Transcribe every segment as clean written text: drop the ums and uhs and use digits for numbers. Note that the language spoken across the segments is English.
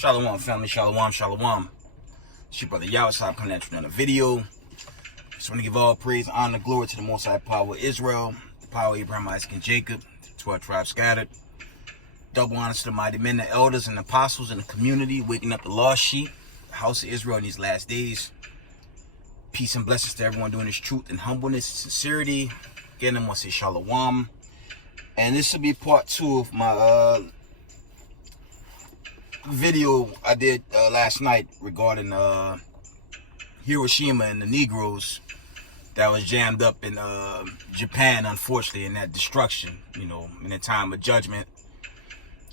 Shalom, family. Shalom, shalom. It's your brother Yahweh coming at you in another video. Just want to give all praise, honor, glory to the Most High power of Israel, the power of Abraham, Isaac, and Jacob, the 12 tribes scattered. Double honor to the mighty men, the elders, and apostles in the community, waking up the lost sheep, the house of Israel in these last days. Peace and blessings to everyone doing this truth and humbleness and sincerity. Again, I want to say shalom. And this will be part 2 of my video I did last night regarding Hiroshima and the Negroes that was jammed up in Japan, unfortunately, in that destruction, you know, in a time of judgment,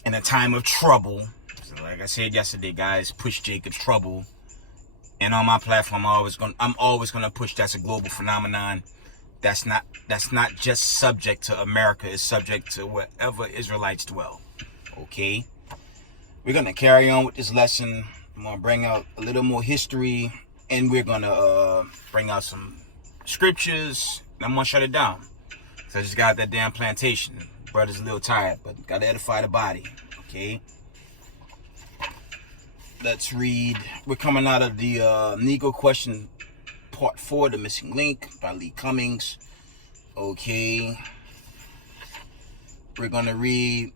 in a time of trouble. So like I said yesterday, guys, push Jacob's trouble. And on my platform, I'm always gonna push that's a global phenomenon. That's not just subject to America, it's subject to wherever Israelites dwell. Okay? We're going to carry on with this lesson. I'm going to bring out a little more history, and we're going to bring out some scriptures, and I'm going to shut it down. So I just got that damn plantation. Brother's a little tired, but got to edify the body. Okay? Let's read. We're coming out of the Negro Question Part 4, The Missing Link by Lee Cummings. Okay. We're going to read.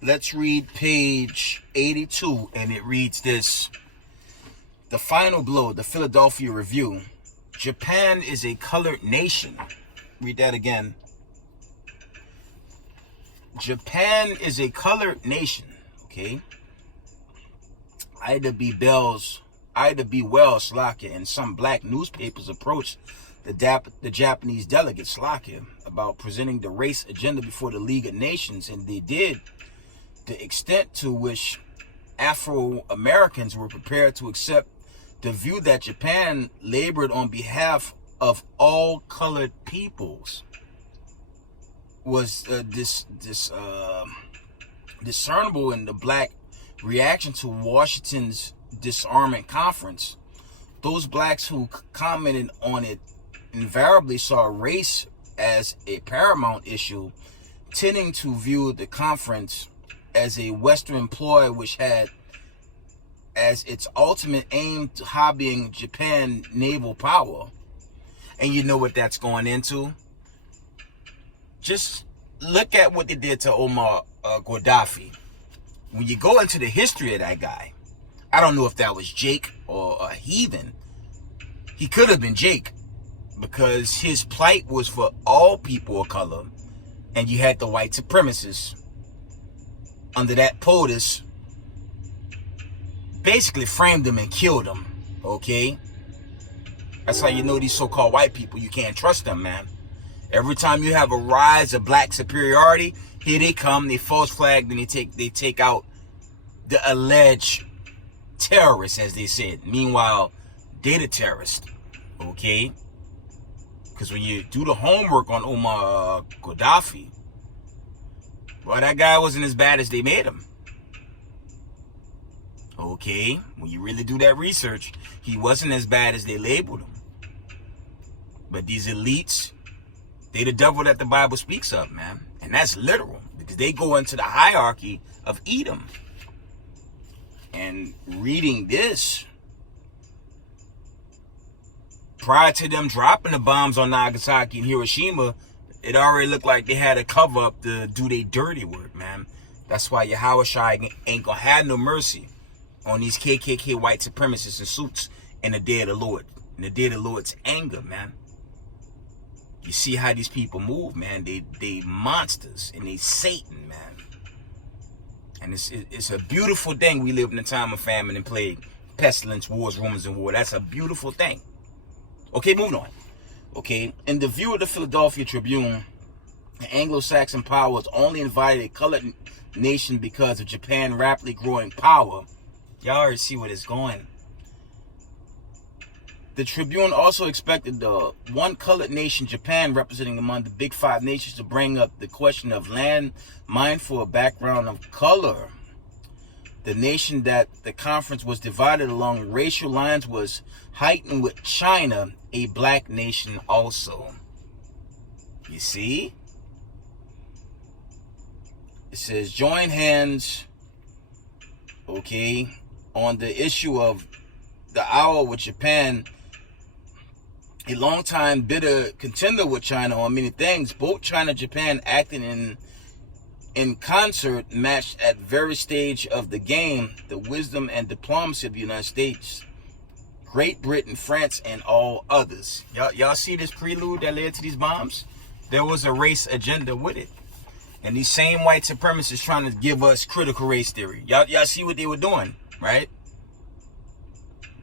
Let's read page 82, and it reads this. The final blow, the Philadelphia Review. Japan is a colored nation. Read that again. Japan is a colored nation. Okay. Ida B. Wells, Slakia, and some black newspapers approached the Japanese delegate, Slakia, about presenting the race agenda before the League of Nations, and they did. The extent to which Afro-Americans were prepared to accept the view that Japan labored on behalf of all colored peoples was discernible in the black reaction to Washington's disarmament conference. Those blacks who commented on it invariably saw race as a paramount issue, tending to view the conference as a Western ploy which had as its ultimate aim to hobbying Japan naval power. And you know what that's going into? Just look at what they did to Omar Gaddafi. When you go into the history of that guy, I don't know if that was Jake or a heathen. He could have been Jake, because his plight was for all people of color, and you had the white supremacists under that POTUS basically framed him and killed him. Okay? That's how you know these so-called white people, you can't trust them, man. Every time you have a rise of black superiority, here they come, they false flag, then they take out the alleged terrorists, as they said. Meanwhile, they the terrorists. Okay? Because when you do the homework on Omar Gaddafi, well, that guy wasn't as bad as they made him. Okay? When you really do that research, he wasn't as bad as they labeled him. But these elites, they the devil that the Bible speaks of, man. And that's literal, because they go into the hierarchy of Edom. And reading this, prior to them dropping the bombs on Nagasaki and Hiroshima, it already looked like they had to cover up to do their dirty work, man. That's why Yahweh ain't gonna have no mercy on these KKK white supremacists in suits in the day of the Lord. In the day of the Lord's anger, man. You see how these people move, man. They monsters, and they Satan, man. And it's a beautiful thing we live in a time of famine and plague, pestilence, wars, rumors, and war. That's a beautiful thing. Okay, moving on. Okay, in the view of the Philadelphia Tribune, the Anglo-Saxon powers only invited a colored nation because of Japan's rapidly growing power. Y'all already see where it's going. The Tribune also expected the one colored nation, Japan, representing among the big 5 nations, to bring up the question of land mindful of background of color. The nation that the conference was divided along racial lines was heightened with China, a black nation also. You see? It says, join hands, okay, on the issue of the hour with Japan, a longtime bitter contender with China on many things. Both China and Japan acting in concert, matched at various stage of the game, the wisdom and diplomacy of the United States, Great Britain, France, and all others. Y'all see this prelude that led to these bombs? There was a race agenda with it. And these same white supremacists trying to give us critical race theory. Y'all see what they were doing, right?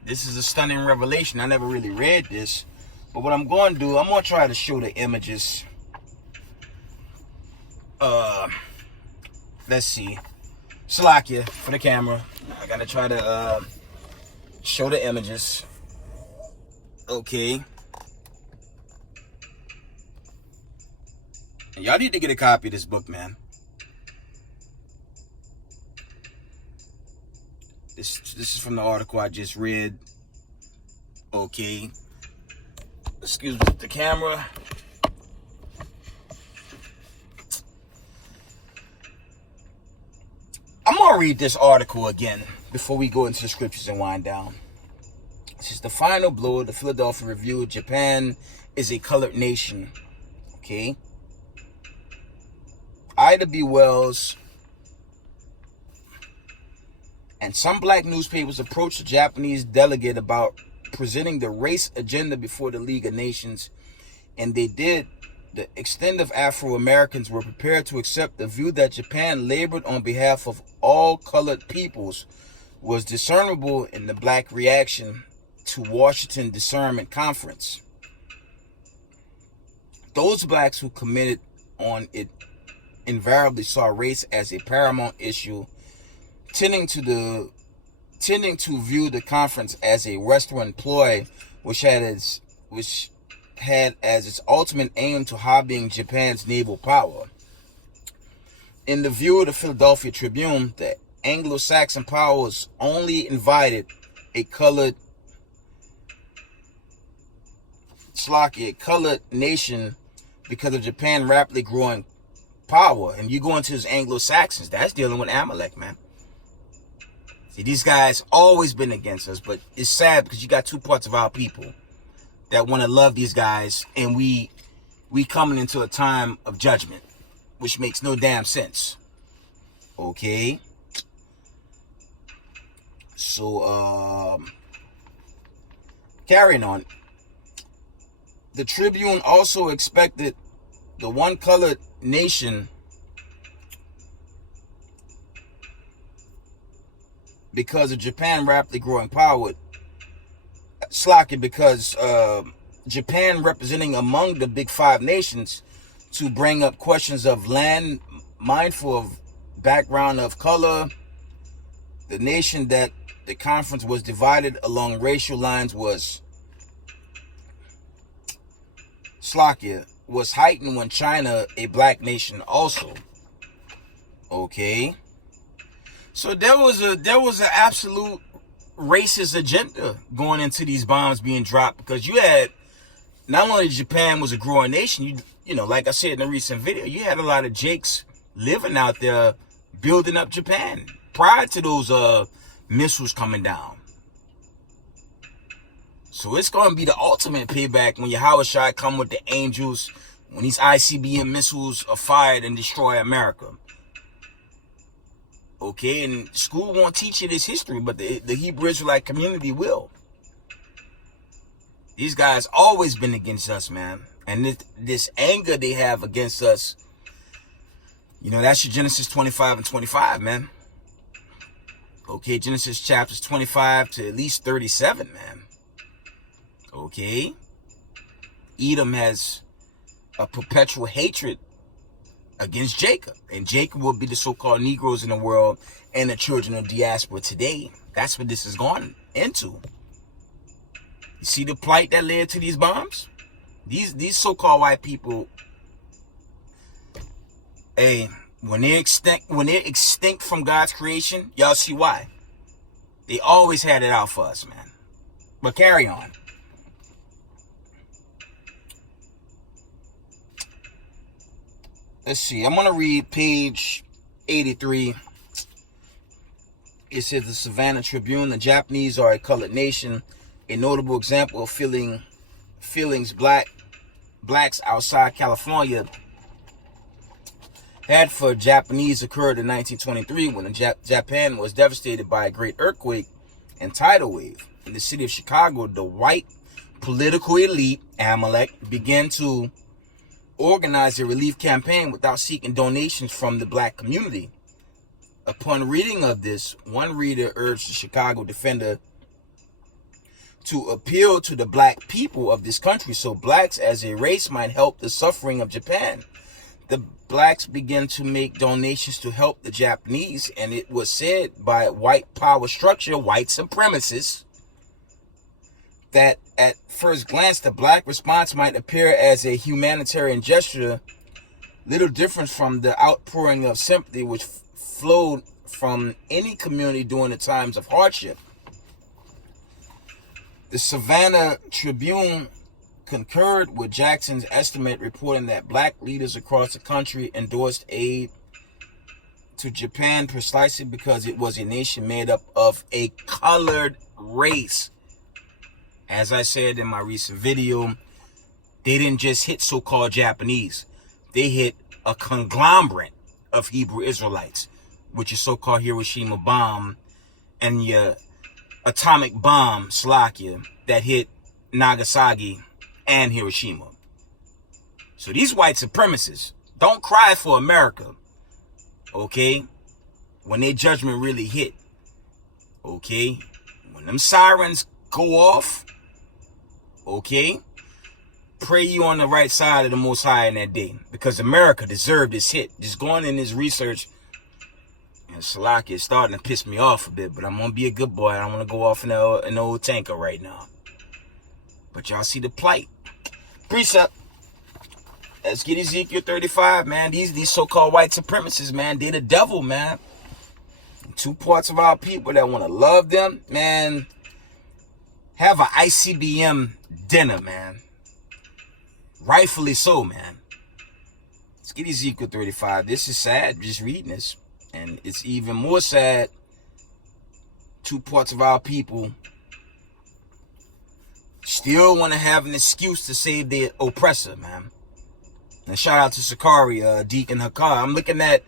This is a stunning revelation. I never really read this. But what I'm going to do, I'm going to try to show the images. Let's see. Slakia for the camera. I got to try to show the images. Okay. And y'all need to get a copy of this book, man. This is from the article I just read. Okay. Excuse me, the camera. I'm gonna read this article again before we go into the scriptures and wind down. This is the final blow of the Philadelphia Review. Japan is a colored nation. Okay. Ida B. Wells and some black newspapers approached the Japanese delegate about presenting the race agenda before the League of Nations, and they did. The extent of Afro-Americans were prepared to accept the view that Japan labored on behalf of all colored peoples was discernible in the black reaction to Washington Discernment Conference. Those blacks who committed on it invariably saw race as a paramount issue, tending to view the conference as a Western ploy, which had as its ultimate aim to hobbying Japan's naval power. In the view of the Philadelphia Tribune, the Anglo-Saxon powers only invited a colored nation because of Japan rapidly growing power. And you go into those Anglo-Saxons, that's dealing with Amalek, man. See, these guys always been against us, but it's sad because you got two parts of our people that want to love these guys, and we coming into a time of judgment, which makes no damn sense. Okay. So, carrying on. The Tribune also expected the one colored nation because of Japan rapidly growing power. Because Japan representing among the big five nations to bring up questions of land, mindful of background of color. The nation that the conference was divided along racial lines was heightened when China, a black nation, also. Okay. So there was an absolute racist agenda going into these bombs being dropped, because you had, not only Japan was a growing nation, you know, like I said in a recent video, you had a lot of Jakes living out there building up Japan prior to those missiles coming down. So it's going to be the ultimate payback when your Howard Shai come with the angels, when these ICBM missiles are fired and destroy America. Okay, and school won't teach you this history, but the Hebrew Israelite community will. These guys always been against us, man. And this anger they have against us, you know, that's your Genesis 25 and 25, man. Okay, Genesis chapters 25 to at least 37, man. Okay. Edom has a perpetual hatred against Jacob. And Jacob will be the so-called Negroes in the world and the children of diaspora today. That's what this is going into. You see the plight that led to these bombs? These so-called white people, hey, when they're extinct from God's creation, y'all see why. They always had it out for us, man. But carry on. Let's see. I'm going to read page 83. It says the Savannah Tribune, the Japanese are a colored nation. A notable example of feelings blacks outside California had for Japanese occurred in 1923 when Japan was devastated by a great earthquake and tidal wave. In the city of Chicago, the white political elite, Amalek, began to organize a relief campaign without seeking donations from the black community. Upon reading of this, one reader urged the Chicago Defender to appeal to the black people of this country so blacks as a race might help the suffering of Japan. The blacks began to make donations to help the Japanese, and it was said by white power structure, white supremacists, that at first glance the black response might appear as a humanitarian gesture, little different from the outpouring of sympathy which flowed from any community during the times of hardship. The Savannah Tribune concurred with Jackson's estimate, reporting that black leaders across the country endorsed aid to Japan precisely because it was a nation made up of a colored race. As I said in my recent video, they didn't just hit so-called Japanese. They hit a conglomerate of Hebrew Israelites, which is so-called Hiroshima bomb and your atomic bomb, Slovakia, that hit Nagasaki and Hiroshima. So these white supremacists don't cry for America, okay? When their judgment really hit, okay? When them sirens go off, okay? Pray you on the right side of the Most High in that day, because America deserved this hit. Just going in this research, and Slovakia is starting to piss me off a bit, but I'm going to be a good boy. I don't want to go off in an old tanker right now. But y'all see the plight. Precept. Let's get Ezekiel 35, man. These so-called white supremacists, man, they the devil, man. Two parts of our people that want to love them, man, have an ICBM dinner, man. Rightfully so, man. Let's get Ezekiel 35. This is sad, just reading this. And it's even more sad, two parts of our people still want to have an excuse to save their oppressor, man. And shout out to Sakari, Deacon Hakar. I'm looking at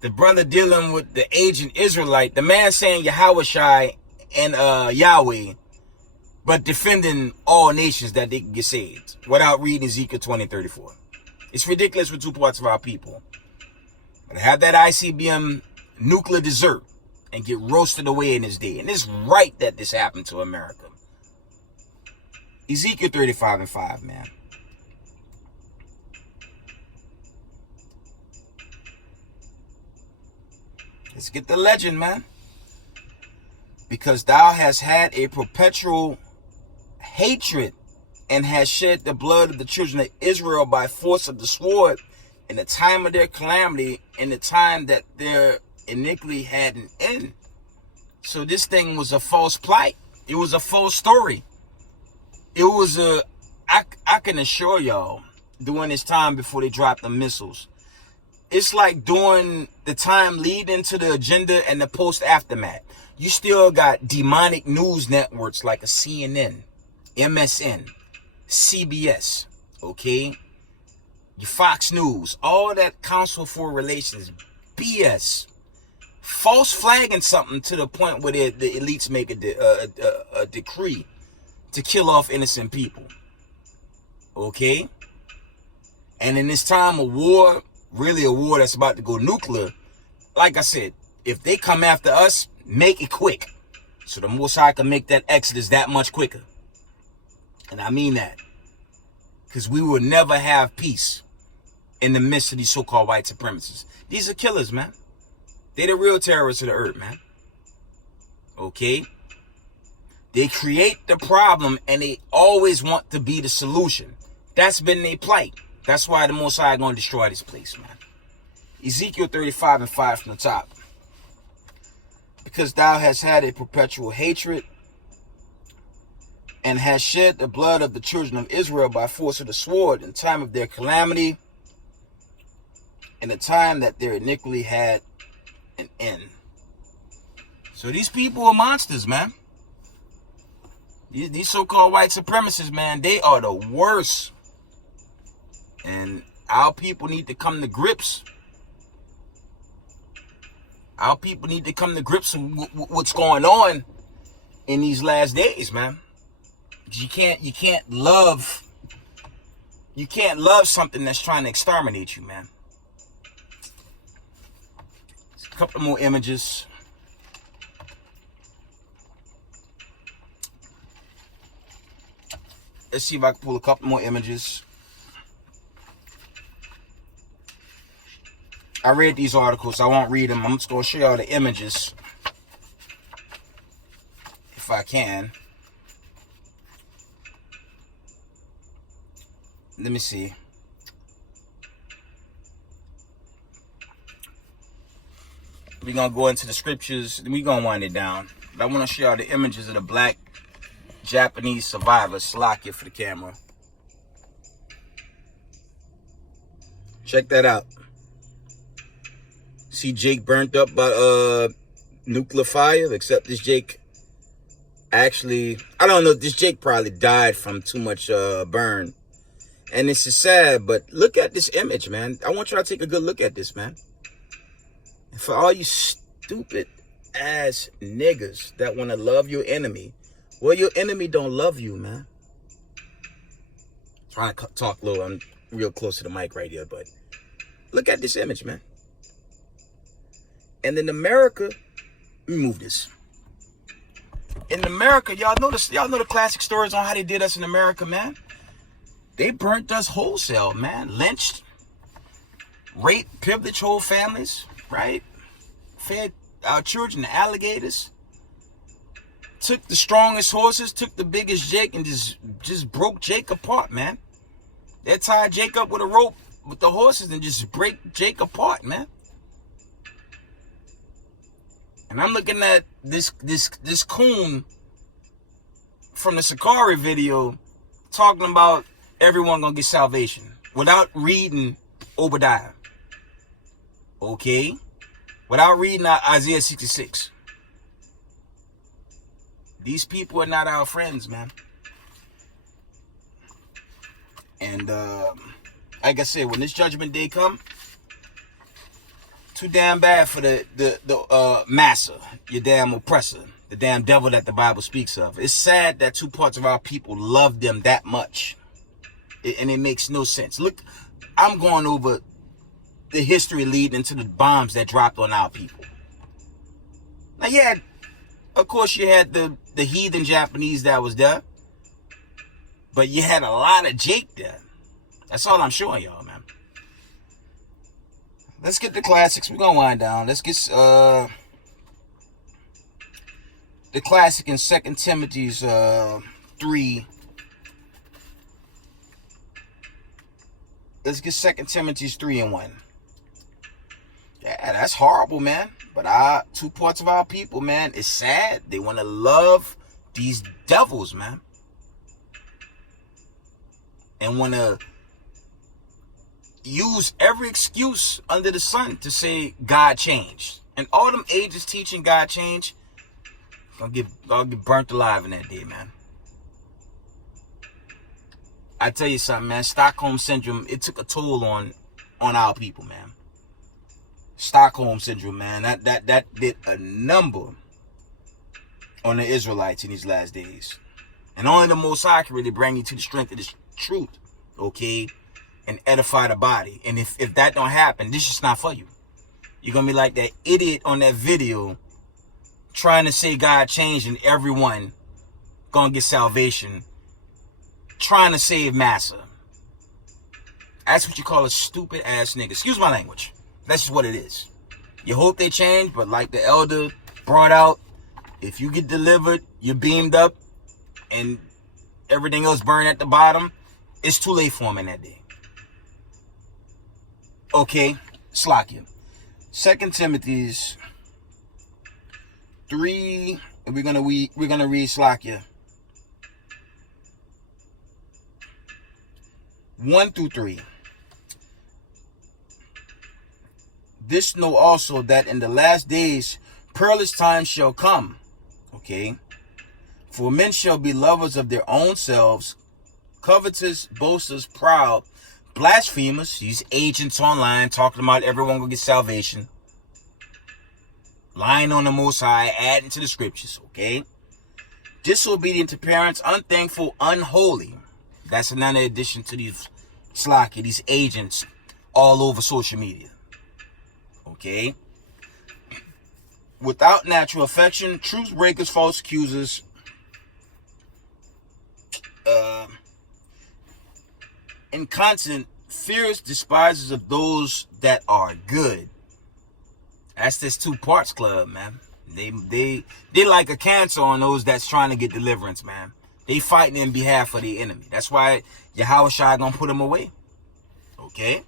the brother dealing with the agent Israelite, the man saying Yahweh and Yahweh, but defending all nations that they can get saved without reading Ezekiel 20:34. It's ridiculous for two parts of our people. But have that ICBM nuclear dessert and get roasted away in this day. And it's right that this happened to America. Ezekiel 35:5, man. Let's get the legend, man. Because thou hast had a perpetual hatred and hast shed the blood of the children of Israel by force of the sword in the time of their calamity, in the time that their iniquity had an end. So this thing was a false plight. It was a false story. It was I can assure y'all, during this time before they dropped the missiles, it's like during the time leading to the agenda and the post-aftermath. You still got demonic news networks like a CNN, MSN, CBS, okay? Your Fox News, all that Council for Relations, BS. False flagging something to the point where the elites make a decree to kill off innocent people, okay? And in this time of war, really a war that's about to go nuclear, like I said, if they come after us, make it quick, so the Most High can make that exodus that much quicker. And I mean that, because we will never have peace in the midst of these so-called white supremacists. These are killers, man. They the real terrorists of the earth, man. Okay? They create the problem and they always want to be the solution. That's been their plight. That's why the Most High gonna destroy this place, man. Ezekiel 35:5 from the top. Because thou hast had a perpetual hatred and hast shed the blood of the children of Israel by force of the sword in time of their calamity, in the time that their iniquity had an end. So these people are monsters, man. These so-called white supremacists, man, they are the worst. And our people need to come to grips. Our people need to come to grips with what's going on in these last days, man. You can't love something that's trying to exterminate you, man. A couple more images. Let's see if I can pull a couple more images. I read these articles. I won't read them. I'm just going to show y'all the images. If I can. Let me see. We're going to go into the scriptures. We're going to wind it down. But I want to show y'all the images of the black Japanese survivors. Lock it for the camera. Check that out. See Jake burnt up by nuclear fire, except this Jake actually, I don't know, this Jake probably died from too much burn. And this is sad, but look at this image, man. I want y'all to take a good look at this, man. And for all you stupid ass niggas that want to love your enemy, well, your enemy don't love you, man. Trying to talk low. I'm real close to the mic right here, but look at this image, man. And in America, let me move this. In America, y'all know the classic stories on how they did us in America, man. They burnt us wholesale, man. Lynched, raped, pillaged whole families, right? Fed our children to alligators. Took the strongest horses, took the biggest Jake, and just broke Jake apart, man. They tied Jake up with a rope with the horses and just break Jake apart, man. And I'm looking at this coon from the Sakari video talking about everyone gonna get salvation without reading Obadiah. Okay? Without reading Isaiah 66. These people are not our friends, man. And like I said, when this judgment day come, too damn bad for the massa, your damn oppressor, the damn devil that the Bible speaks of. It's sad that two parts of our people love them that much. And it makes no sense. Look, I'm going over the history leading into the bombs that dropped on our people. Now, yeah, of course you had the heathen Japanese that was there. But you had a lot of Jake there. That's all I'm showing y'all, man. Let's get the classics. We're gonna wind down. Let's get the classic in 2 Timothy's 3. Let's get 2 Timothy's 3:1. Yeah, that's horrible, man. But two parts of our people, man, it's sad. They want to love these devils, man. And want to use every excuse under the sun to say God changed. And all them ages teaching God changed, I'll get burnt alive in that day, man. I tell you something, man. Stockholm Syndrome, it took a toll on our people, man. Stockholm Syndrome, man. That did a number on the Israelites in these last days. And only the Most High can really bring you to the strength of this truth, okay? And edify the body. And if that don't happen, this is not for you. You're going to be like that idiot on that video trying to say God changed and everyone going to get salvation. Trying to save massa. That's what you call a stupid ass nigga. Excuse my language. That's just what it is. You hope they change, but like the elder brought out, if you get delivered, you're beamed up, and everything else burned at the bottom, it's too late for him in that day. Okay, Slakia. 2 Timothy's 3, and we're gonna read Slakia 1 through 3. This know also that in the last days perilous times shall come. Okay. For men shall be lovers of their own selves, covetous, boasters, proud, blasphemers. These agents online talking about everyone will get salvation. Lying on the Most High, adding to the scriptures. Okay. Disobedient to parents, unthankful, unholy. That's another addition to these slacky, these agents all over social media. Okay. Without natural affection, truth breakers, false accusers, incontinent, fierce despisers of those that are good. That's this two parts club, man. They like a cancer on those that's trying to get deliverance, man. They fighting in behalf of the enemy. That's why Yahweh Shai gonna put them away. Okay.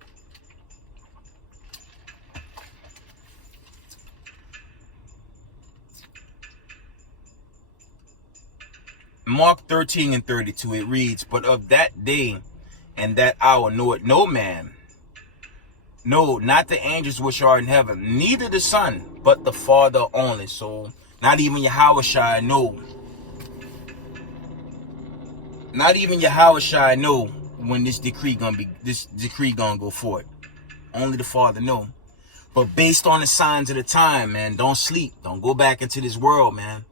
Mark 13 and 32, it reads, but of that day and that hour knoweth no man, no, not the angels which are in heaven, neither the Son, but the Father only. So not even Yahweh Shai know. Not even Yahweh Shai know when this decree gonna go forth. Only the Father know. But based on the signs of the time, man, don't sleep. Don't go back into this world, man.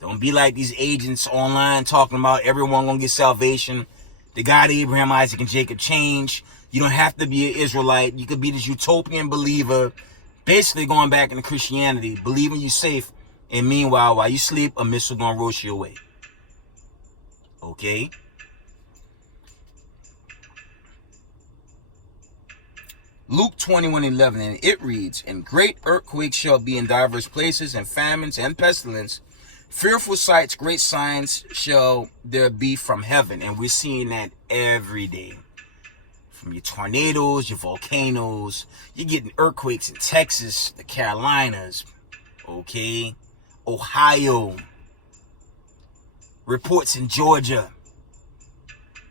Don't be like these agents online talking about everyone gonna get salvation. The God of Abraham, Isaac, and Jacob change. You don't have to be an Israelite. You could be this utopian believer, basically going back into Christianity, believing you're safe. And meanwhile, while you sleep, a missile gonna roast you away. Okay? Luke 21:11, and it reads, and great earthquakes shall be in divers places, and famines and pestilence. Fearful sights, great signs shall there be from heaven. And we're seeing that every day. From your tornadoes, your volcanoes. You're getting earthquakes in Texas, the Carolinas. Okay? Ohio. Reports in Georgia.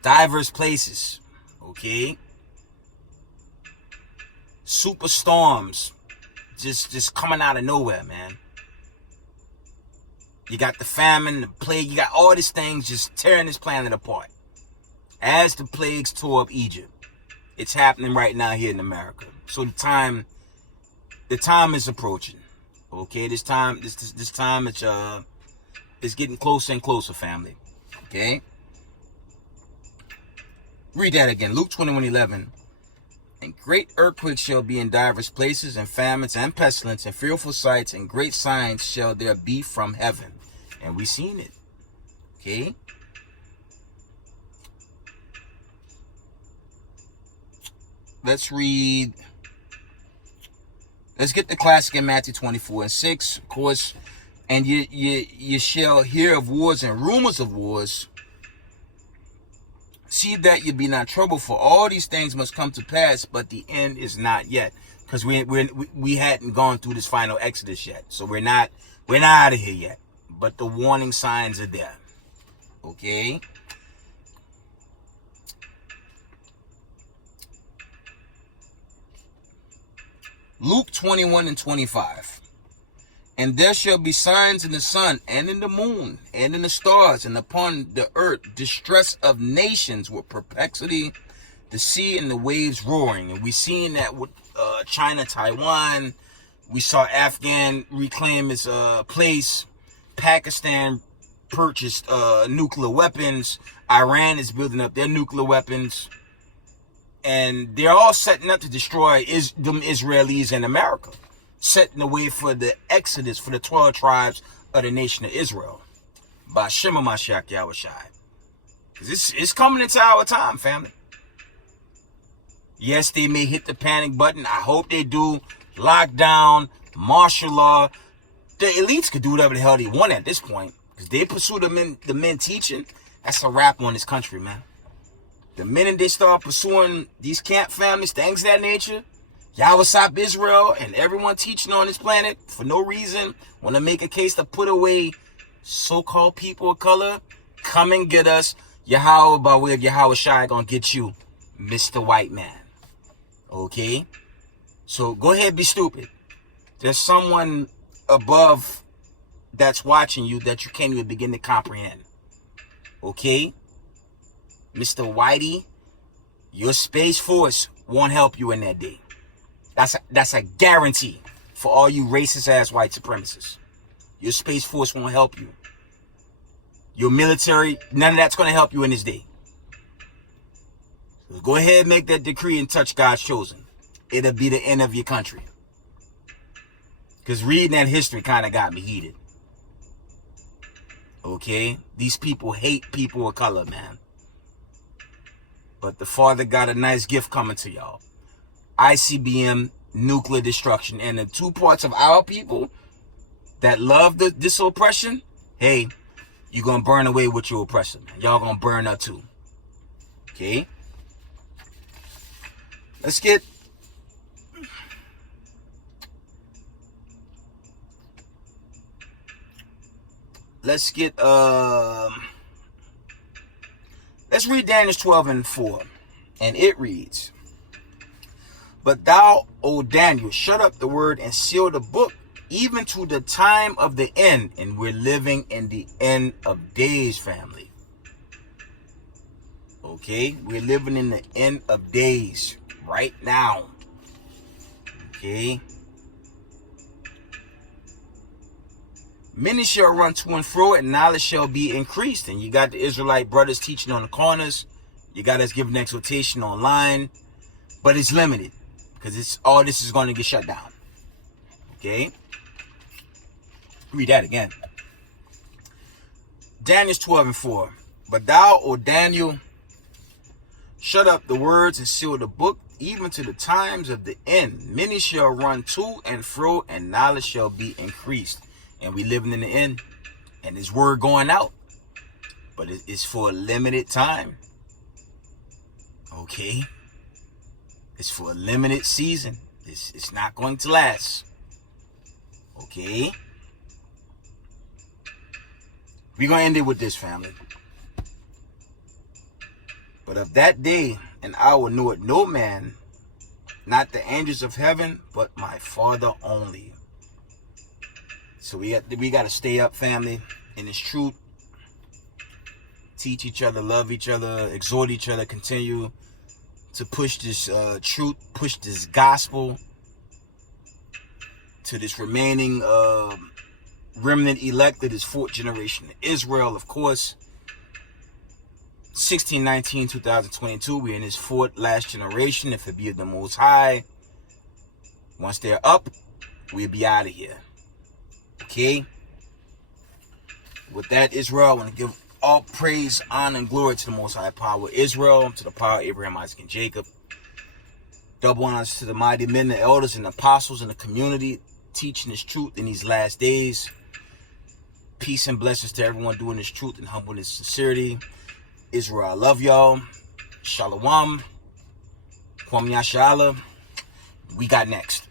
Diverse places. Okay? Superstorms. Just coming out of nowhere, man. You got the famine, the plague, you got all these things just tearing this planet apart. As the plagues tore up Egypt. It's happening right now here in America. So the time is approaching. Okay, this time it's getting closer and closer, family. Okay? Read that again. Luke 21:11. And great earthquakes shall be in divers places, and famines and pestilence, and fearful sights, and great signs shall there be from heaven. And we've seen it. Okay? Let's read. Let's get the classic in Matthew 24:6. Of course, and you shall hear of wars and rumors of wars. See that you be not troubled, for all these things must come to pass, but the end is not yet. Because we hadn't gone through this final Exodus yet. So we're not out of here yet. But the warning signs are there. Okay? Luke 21:25. And there shall be signs in the sun, and in the moon, and in the stars, and upon the earth, distress of nations with perplexity, the sea and the waves roaring. And we seen that with China, Taiwan. We saw Afghan reclaim its place. Pakistan purchased nuclear weapons. Iran is building up their nuclear weapons. And they're all setting up to destroy them Israelis in America. Setting the way for the exodus for the 12 tribes of the nation of Israel. By Shema Mashiach Yahushai. It's coming into our time, family. Yes, they may hit the panic button. I hope they do. Lockdown, martial law. The elites could do whatever the hell they want at this point. Because they pursue the men teaching. That's a wrap on this country, man. The minute they start pursuing these camp families, things of that nature, Yahweh Sop Israel and everyone teaching on this planet for no reason want to make a case to put away so-called people of color. Come and get us. Yahweh, by way of Yahweh Shai, gonna get you, Mr. White Man. Okay? So go ahead, be stupid. There's someone above that's watching you that you can't even begin to comprehend. Okay? Mr. Whitey, your Space Force won't help you in that day. That's a guarantee for all you racist ass white supremacists. Your Space Force won't help you. Your military, none of that's going to help you in this day. So go ahead and make that decree and touch God's chosen. It'll be the end of your country. Because reading that history kind of got me heated. Okay? These people hate people of color, man. But the Father got a nice gift coming to y'all. ICBM, nuclear destruction. And the two parts of our people that love this oppression, hey, you're going to burn away with your oppressor, man. Y'all going to burn up too. Okay? Let's get let's read Daniel 12:4. And it reads, "But thou, O Daniel, shut up the word and seal the book, even to the time of the end." And we're living in the end of days, family. Okay? We're living in the end of days right now. Okay? Many shall run to and fro, and knowledge shall be increased. And you got the Israelite brothers teaching on the corners. You got us giving exhortation online. But it's limited, because all this is going to get shut down. Okay? Read that again. Daniel 12:4. "But thou, O Daniel, shut up the words and seal the book, even to the times of the end. Many shall run to and fro, and knowledge shall be increased." And we living in the end. And this word going out. But it's for a limited time. Okay? It's for a limited season. It's not going to last. Okay? We're going to end it with this, family. "But of that day and hour knoweth no man, not the angels of heaven, but my Father only." So we got to stay up, family, in this truth. Teach each other, love each other, exhort each other, continue to push this truth, push this gospel to this remaining remnant elect of this fourth generation of Israel, of course. 1619-2022, we're in this fourth last generation, if it be of the Most High. Once they're up, we'll be out of here. Okay? With that, Israel, I want to give all praise, honor, and glory to the Most High Power Israel, to the power of Abraham, Isaac, and Jacob. Double honors to the mighty men, the elders, and the apostles in the community, teaching this truth in these last days. Peace and blessings to everyone doing this truth in humbleness and sincerity. Israel, I love y'all. Shalom. Kwam Yashala. We got next.